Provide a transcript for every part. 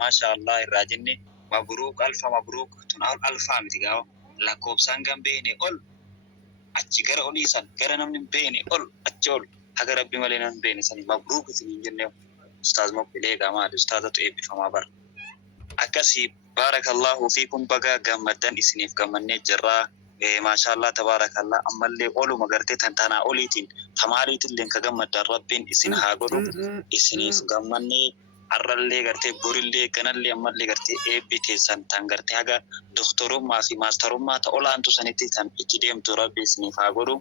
ما شاء الله الراجني مبروك ألف مبروك تنقل ألف متجاو لا كوبسان جنب بيني قل أتجرا أوليسان جرا من بيني قل أتجول حاجة ربي مالنا بيني سني مبروك سنين جنة أستاذ مقبلي جماعة أستاذ تؤيب فما بر أكسي بارك الله فيكم بقى جمدان إسنيف جمنة جرا ما شاء الله تبارك الله أما اللي قولوا مقرتي تنتنا أوليتين تماريت اللي كجمد ربين إسن هاقولوا إسنيف جمنة arrallee gartee borillee kanallee ammallee gartee eebbitee san tan gartee haga doktorummaa fi maastarummaa ta olaantu sanitti tan itti deemtu rabbi isiniif haa godhu.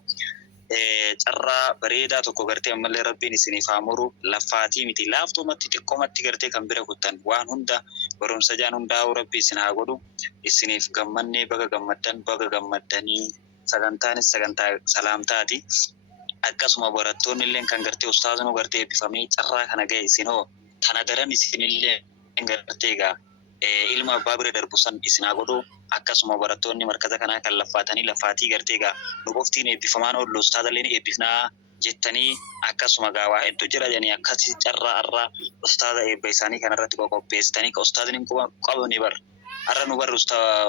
Carraa bareedaa tokko gartee ammallee rabbiin isiniif haa muru laffaatii miti laaftumatti xiqqoomatti gartee kan bira kuttan waan hunda barumsa jaan hundaa'u rabbi isin haa godhu. Isiniif gammannee baga gammaddan baga gammaddanii sagantaanis sagantaa salaamtaati. Akkasuma barattoonni illee kan gartee ustaazanu gartee eebbifamee carraa kana ga'e isinoo tana daran isinillee garteegaa ilma abbaa bira darbu san isinaa godhu akkasuma barattoonni markaza kanaa kan laffaatanii laffaatii garteegaa nu qoftiin eebbifamaan oollu ustaazalleen eebbifnaa jettanii akkasuma gaawaa hedduu jira jedhanii akkasii carraa arraa ustaaza eebba isaanii kanarratti qopheessitanii ka ustaazni qabne bar arra nu barru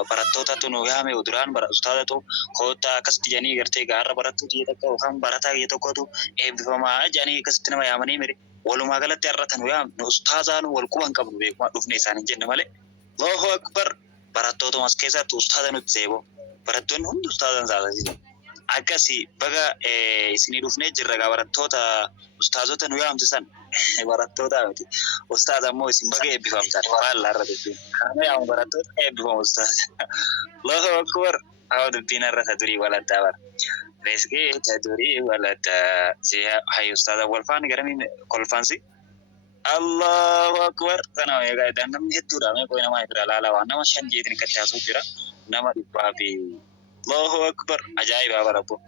barattootatu nu yaame duraan bara ustaazatu koota akkasitti jedhanii garteegaa arra barattuu jee tokko yookaan barataa jee tokkotu eebbifamaa jedhanii akkasitti nama yaamanii mire walumaa galatti arratan nu ustaazaan wal quban qabnu beekuma dhufne isaanii jenne malee Allahu akbar barattoota mas keessatti ustaaza nutti seebo barattoonni hundi ustaazan saasasi akkasi baga isinii dhufnee jirra gaa barattoota ustaazota nu yaamtisan barattoota miti ustaaza ammoo isin baga eebbifamtan faalla arra dubbiin kana yaamu barattoota eebbifamu ustaaza Allahu akbar hawa dubbiin arra durii waladdaa bara Reski taduri walada si hay ustaz Walfan garami kolfansi Allahu akbar kana ya ga dan nam hettu da me ko nama idra lala wa nama shan jetin katta so jira nama dibabi Allahu akbar ajaiba barabo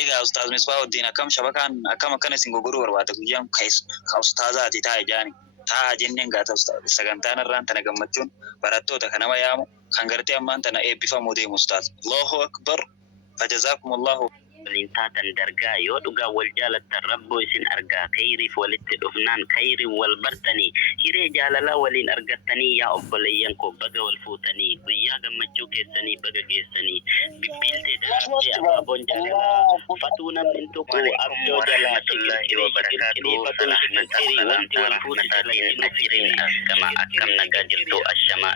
ega ustaz Misbahuddin akam shabakan akam kana singo guru warwata guyam kais ustazati ta jani ta jinnen ga ta ustaz sagantana ran ta gammachun baratto ta kana yamu kan garte amman ta na ebifamu de ustaz Allahu akbar فجزاكم الله لنتاتا درجا يودغا والجالة الرب سن أرجا خيري فولت الأفنان خيري والبرتني هيري جاللا ولين أرجتني يا أبليانكو بقى والفوتني ويا جمجوك السني بقى جيسني ببيلت درجة أبون جاللا فتونا من توكو أبدو جالا تكري فتون تكري وانت والفوت جالين نفرين كما أكم نجاجلتو الشما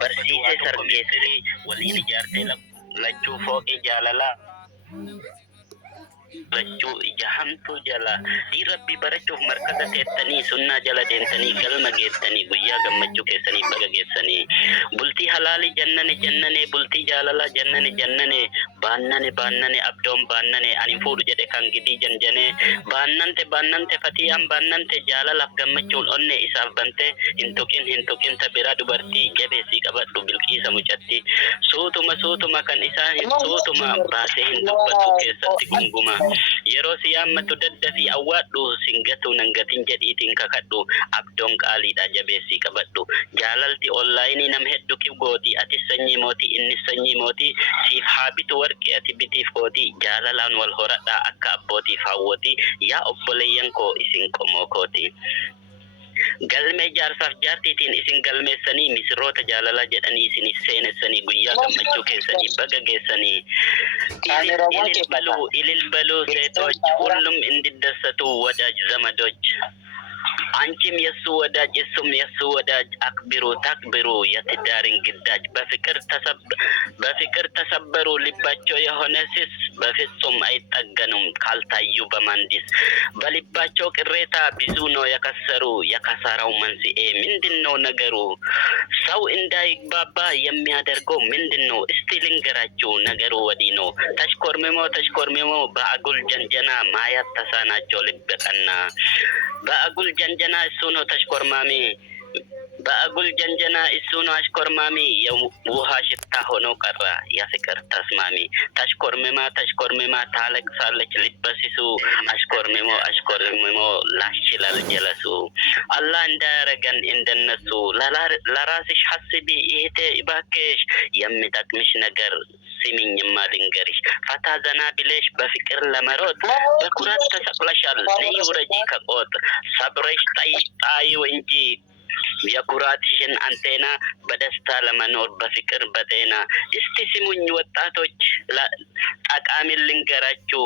برسيسي سرقيسري ولين جارتي لچو فوق جاللا لچو جهنتو جلا دي ربي برچو مرکز تتنی سننا جلا دینتنی کلمہ گیتنی گویا گمچو کیسنی بگا گیسنی بلتی حلالی جننے بلتی جاللا جننے باننے ابدوم باننے انی فود جدے کنگدی جنجنے باننتے فتیام باننتے جاللا گمچون اوننے اساف بنتے انتوکن تبرا دبرتی جبے سی قبدو بلکی سمجھتی سوتما کن اسان سوتما باسے ہندوبتو کیستی گنگما yeroo siyaamatu daddafi awwaadhu singatu nangatin jedhiitiin kakadhu abdoon qaaliidha jabeessii qabadhu jaalalti onlaayinii nam hedduu kibgooti ati sanyii mootii inni sanyii mootii siif haabitu warqee ati bitiif kooti jaalalaan wal horadhaa akka abbootiif hawwoti yaa obboleeyyan koo isin qomoo kooti galme jaarsaaf jaartiitiin isin galmeessanii misirroota jaalalaa jedhanii isiniif seenessanii guyyaa gammachuu keessanii baga geessanii ililbaluu seetoች ሁሉም እንዲደሰቱ ወዳጅ ዘመዶች አንቺም የሱ ወዳጅ እሱም የሱ ወዳጅ አክብሩ ታክብሩ የትዳርን ግዳጅ በፍቅር ተሰበሩ ልባቸው የሆነ ሲስ በፍጹም አይጠገኑም ካልታዩ በማንዲስ በልባቸው ቅሬታ ብዙ ነው የከሰሩ የከሳራው መንስኤ ምንድነው ነገሩ ሰው እንዳይግባባ የሚያደርገው ምንድነው እስቲ ልንገራችሁ ነገሩ ወዲህ ነው ተሽኮርሚሞ በአጉል ጀንጀና ማያት ተሳናቸው ልበቀና በአጉል ጀንጀና እሱ ነው ተሽኮርማሚ በአጉል ጀንጀና እሱ ነው አሽኮርማሚ የውሃ ሽታ ሆኖ ቀራ የፍቅር ተስማሚ ተሽኮርሚማ ታለቅሳለች ልበሲሱ አሽኮርሚሞ ላሽላል ጀለሱ አላህ እንዳያረገን እንደነሱ ለራስሽ ሐስቢ ይሄቴ እባክሽ የሚጠቅምሽ ነገር ሲሚኝማ ልንገርሽ ፈታ ዘና ብለሽ በፍቅር ለመሮጥ በኩራት ተሰቅለሻል ነይ ውረጂ ከቆጥ ሰብረሽ ጣይው እንጂ የኩራትሽን አንቴና በደስታ ለመኖር በፍቅር በጤና እስቲ ስሙኝ ወጣቶች ጠቃሚ ልንገራችሁ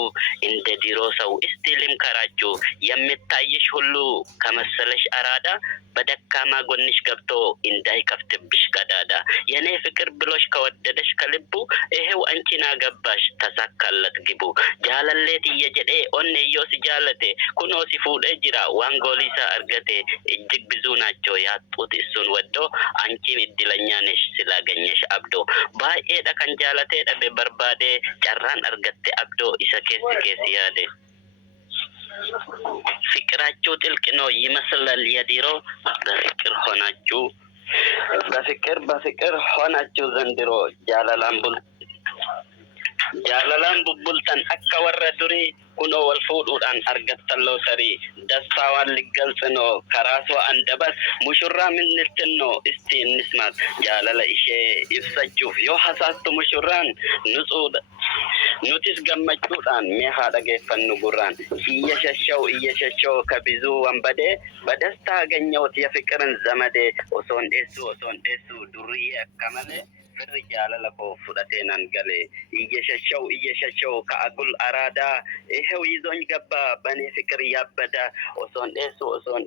እንደ ድሮ ሰው እስቲ ልምከራችሁ የምታይሽ ሁሉ ከመሰለሽ አራዳ በደካማ ጎንሽ ገብቶ እንዳይከፍትብሽ ቀዳዳ የኔ ፍቅር ብሎሽ ከወደደሽ ከልቡ ይሄው አንቺን አገባሽ ተሳካለት ግቡ ጃለሌት እየጀዴ ኦኔ ዮስ ጃለቴ ኩኖ ሲፉዴ ጅራ ዋንጎሊሳ አርገቴ እጅግ ብዙ ናቸው ያጡት እሱን ወዶ አንቺም እድለኛ ነሽ ስላገኘሽ አብዶ ባኤዳ ከን ጃለቴ ደቤ በርባዴ ጨራን አርገቴ አብዶ ኢሰኬስ ኬስ ያዴ ፍቅራችሁ ጥልቅ ነው ይመስላል የድሮ በፍቅር ሆናችሁ ዘንድሮ jaalalaan bubbultan akka warra durii kunoo wal fuudhuudhaan argattalloo tarii dastaa waan liggalsinoo karaasoo andabas mushurraa minniltinnoo isti innismaat jaalala ishee ibsachuuf yoo hasaastu mushurraan nutsuudha nutis gammachuudhaan mee haa dhageeffannu gurraan iyya shashshaw ka bizuu wanbadee badastaa ganyoot ya fiqirin zamadee osoon dheessuu durriyyee akka malee firri jaalala koo fudhatee nan galee iyya shashshaw ka agul araadaa ይሄው ይዞኝ ገባ በኔ ፍቅር ያበዳ osoon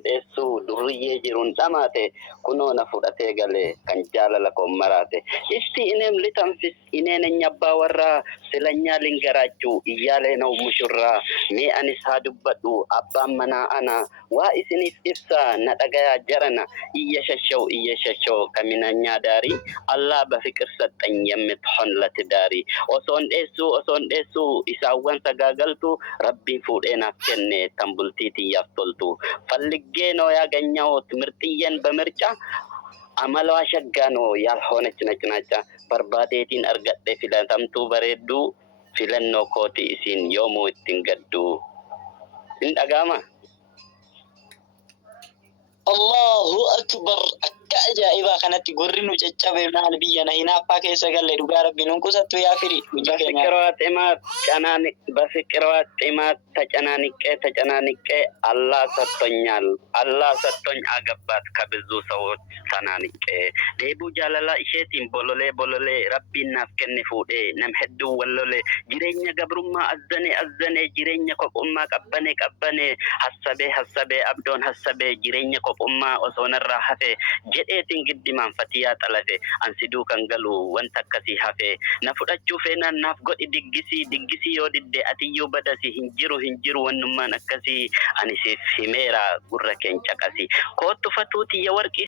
dheessuu durriyyee jiruun dhamaate kunoo na fudhatee galee kan jaalala koo maraate isti inem litanfis ineenenya abbaa warraa silanya lingaraachuu iyyaalee ነው mushurraa mee anis haa dubbadhu abbaan manaa ana waa isiniif ibsa na dhagayaa jarana iyya shashshaw kaminanyaa daarii Allah በፍቅር ሰጠኝ የምትሆን ለትዳሪ osoon dheessuu isaawwan sagaagaltu rabbiin fuudhee naaf kenne tan bultii tiyyaaf toltu falliggee ነው ያገኘሁት ምርጥዬን በምርጫ አመሏ ሸጋ ነው ያልሆነች ነጭናጫ በርባዴቲን አርገጤ ፊለተምቱ በሬዱ filannoo kooti isin yoomuu ittiin gaddu hin dhagama Allahu akbar akka ajaa'iba kanatti gorri nu caccabe maal biyya na hinaaffaa keessa galle dhugaa rabbiin hunqusattu yaa firi በፍቅሯ ጥማት ተጨናንቄ አላህ ሰጥቶኝ አገባት ከብዙ ሰዎች ተናንቄ ዴቡ ጃለላ ኢሼቲን ቦሎሌ ረቢን ናፍ ከነ ፉዴ ነም ሄዱ ወሎሌ ጅሬኛ ገብሩማ አዘኔ ጅሬኛ ኮቁማ ቀበኔ ሐሰቤ አብዶን ሐሰቤ ጅሬኛ ኮቁማ ኦሶነራ ሀፌ ጀዴቲን ግዲማን ፈቲያ ጠለፌ አንሲዱ ከንገሉ ወንተ ከሲ ሀፌ ነፉዳቹ ፌና ናፍ ጎዲ ድግሲ ዮድዴ አትዩ በደሲ hinjiru wannummaan akkasi ani siif himeera gurra keenya caqasi kootu fatuuti ya warqi